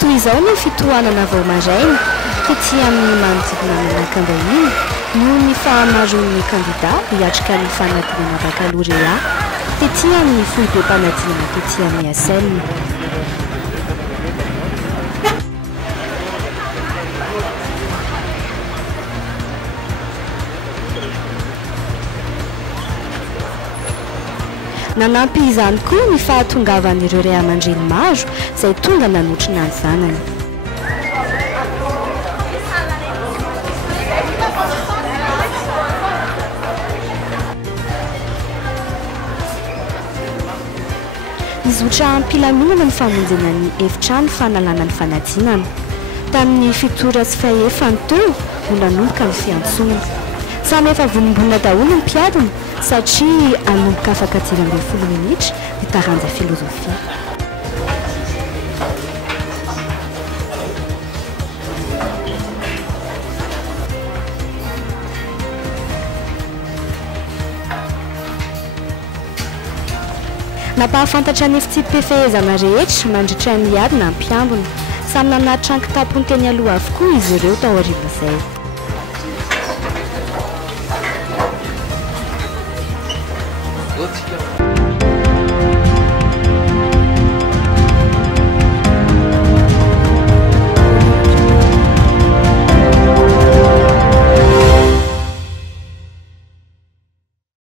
toy izao ny fitohanana vao maraina ketỳ amin'ny manodidina nanakam-bahiny noho ny fahamaron'ny kandida hiatrika ny fanadinana bakalorea ketỳ amin'ny foibe mpanadinana ketỳ amin'ny aselina. Nanampy izany koa ny fahatongavan'ireo ray aman-dreny maro izay tonga nanotrina ny zanany. Nizotra ampilaminana ny famonjena ny efitrano fanalana ny fanadinana. Tamin'ny fitora sy fahefany teo no nanomboka ny fiantsonana. Samy efa vonombonina daholo ny mpiadina satria anomboka afaka 10 minitra ny taranja filozofia. Napahafantatra ny fitsipifehezana rehetra mandritra ny ady na mpiambina. Samy nanatitra ny kitapony teny aloha avokoa izy ireo tao aorian'izay. Let's go.